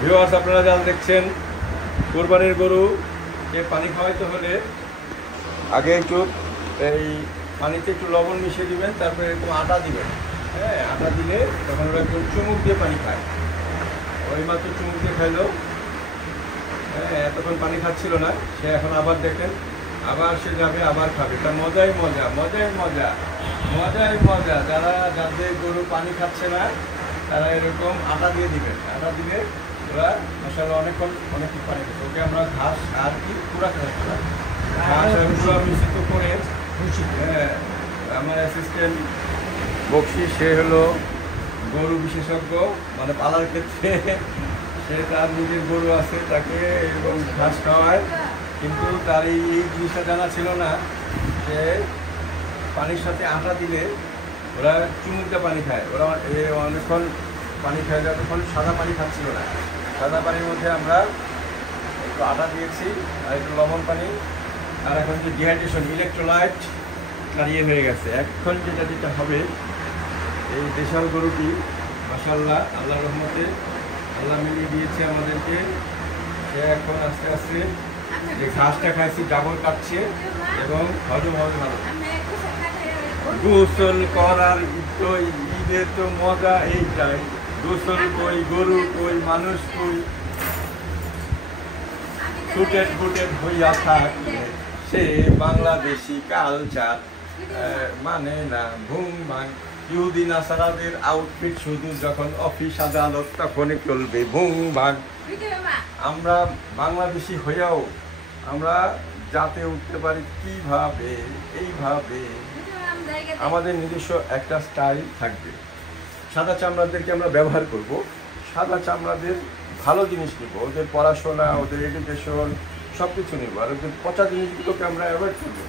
Viewers, আপনারা যারা দেখছেন, কোরবানির গরুকে পানি খাওয়াইতে হলে আগে একটু এই পানিতে একটু লবণ মিশিয়ে দিবেন, তারপরে এরকম আটা দিবেন। হ্যাঁ, আটা দিলে তখন ওরা একটু চুমুক দিয়ে পানি খায়। ওই মাত্র চুমুক দিয়ে খাইলো। হ্যাঁ, এতক্ষণ পানি খাচ্ছিল না, সে এখন আবার দেখেন, আবার সে যাবে, আবার খাবে। এটা মজাই মজা, মজাই মজা, মজাই মজা। যাদের গরু পানি খাচ্ছে না তারা এরকম আটা দিয়ে দিবেন। আটা দিলে ওরা মশালা অনেকক্ষণ অনেক পানি খাচ্ছে। ওকে আমরা ঘাস আর কি পুরা খাচ্ছি, ঘাস আর পুরা মিশ্রিত করে। হ্যাঁ, আমার অ্যাসিস্ট্যান্ট বক্সি, সে হলো গরু বিশেষজ্ঞ, মানে পালার ক্ষেত্রে সে তার নিজের গরু আছে, তাকে এরকম ঘাস খাওয়ায়। কিন্তু তার এই জিনিসটা জানা ছিল না যে পানির সাথে আটা দিলে ওরা চুমুকটা পানি খায়। ওরা অনেকক্ষণ পানি খায়, যতক্ষণ সাদা পানি খাচ্ছিল না। সাদা পানির মধ্যে আমরা একটু আটা দিয়েছি আর একটু লবণ পানি, আর এখন যে ডিহাইড্রেশন, ইলেকট্রোলাইট দাঁড়িয়ে হয়ে গেছে। এখন যেটা হবে, এই দেশাল গরুটি মাশাআল্লাহ আল্লাহর রহমতে আল্লাহ মিলিয়ে দিয়েছে আমাদেরকে। সে এখন আস্তে আস্তে যে ঘাসটা খাইছি ডাবল কাটছে এবং হজম হবে ভালো। গোসল করার ঈদের তো মজা এইটাই। গোসল কই, গরু কই, মানুষ কই, ছুটেট বুটেট হইয়া থাকলে সে বাংলাদেশি কালচার মানে না। ঘুম ভাঙ ইহুদি নাসারাদের আউটফিট শুধু যখন অফিস আদালত তখনই চলবে ভুং ভাঙ। আমরা বাংলাদেশি হইয়াও আমরা যাতে উঠতে পারি কিভাবে? এইভাবে আমাদের নিজস্ব একটা স্টাইল থাকবে। সাদা চামড়াদেরকে আমরা ব্যবহার করব, সাদা চামড়াদের ভালো জিনিস নিব, ওদের পড়াশোনা, ওদের এডুকেশন সব কিছু নিব, আর ওদের পচা জিনিসগুলোকে আমরা অ্যাভয়েড করবো।